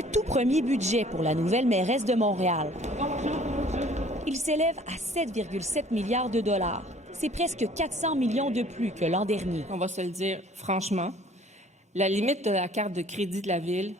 un tout premier budget pour la nouvelle mairesse de Montréal. Il s'élève à 7,7 milliards de dollars. C'est presque 400 millions de plus que l'an dernier. On va se le dire franchement, la limite de la carte de crédit de la ville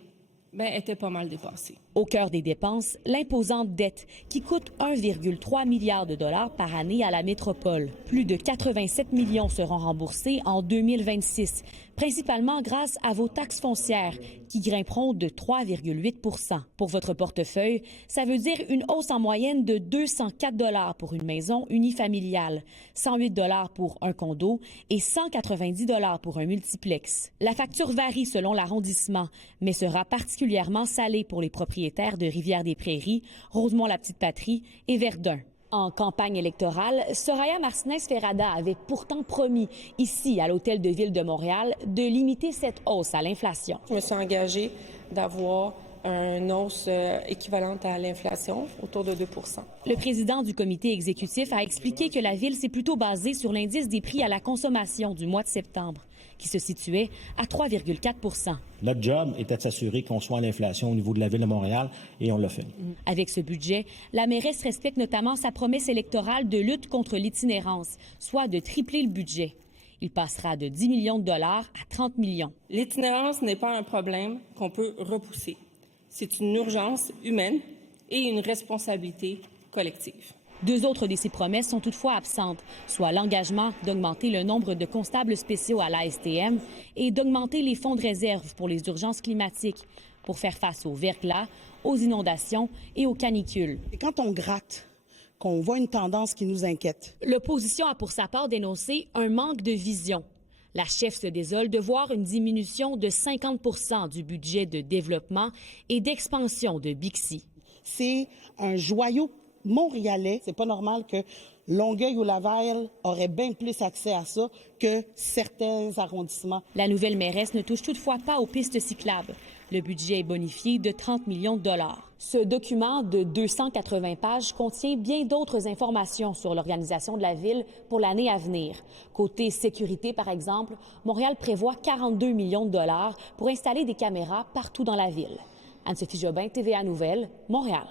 était pas mal dépassée. Au cœur des dépenses, l'imposante dette qui coûte 1,3 milliard de dollars par année à la métropole. Plus de 87 millions seront remboursés en 2026, principalement grâce à vos taxes foncières qui grimperont de 3,8 % Pour votre portefeuille, ça veut dire une hausse en moyenne de 204 dollars pour une maison unifamiliale, 108 dollars pour un condo et 190 dollars pour un multiplex. La facture varie selon l'arrondissement, mais sera particulièrement salée pour les propriétaires de Rivière-des-Prairies, Rosemont-la-Petite-Patrie et Verdun. En campagne électorale, Soraya Martinez-Ferrada avait pourtant promis, ici à l'Hôtel de Ville de Montréal, de limiter cette hausse à l'inflation. Je me suis engagée d'avoir une hausse équivalente à l'inflation, autour de 2 %. Le président du comité exécutif a expliqué que la Ville s'est plutôt basée sur l'indice des prix à la consommation du mois de septembre, qui se situait à 3,4 %. Notre job était de s'assurer qu'on soit à l'inflation au niveau de la Ville de Montréal, et on l'a fait. Avec ce budget, la mairesse respecte notamment sa promesse électorale de lutte contre l'itinérance, soit de tripler le budget. Il passera de 10 millions de dollars à 30 millions. L'itinérance n'est pas un problème qu'on peut repousser. C'est une urgence humaine et une responsabilité collective. Deux autres de ces promesses sont toutefois absentes, soit l'engagement d'augmenter le nombre de constables spéciaux à l'ASTM et d'augmenter les fonds de réserve pour les urgences climatiques pour faire face au verglas, aux inondations et aux canicules. Et quand on gratte, qu'on voit une tendance qui nous inquiète. L'opposition a pour sa part dénoncé un manque de vision. La chef se désole de voir une diminution de 50 % du budget de développement et d'expansion de Bixi. C'est un joyau montréalais. C'est pas normal que Longueuil ou Laval auraient bien plus accès à ça que certains arrondissements. La nouvelle mairesse ne touche toutefois pas aux pistes cyclables. Le budget est bonifié de 30 millions de dollars. Ce document de 280 pages contient bien d'autres informations sur l'organisation de la ville pour l'année à venir. Côté sécurité, par exemple, Montréal prévoit 42 millions de dollars pour installer des caméras partout dans la ville. Anne-Sophie Jobin, TVA Nouvelles, Montréal.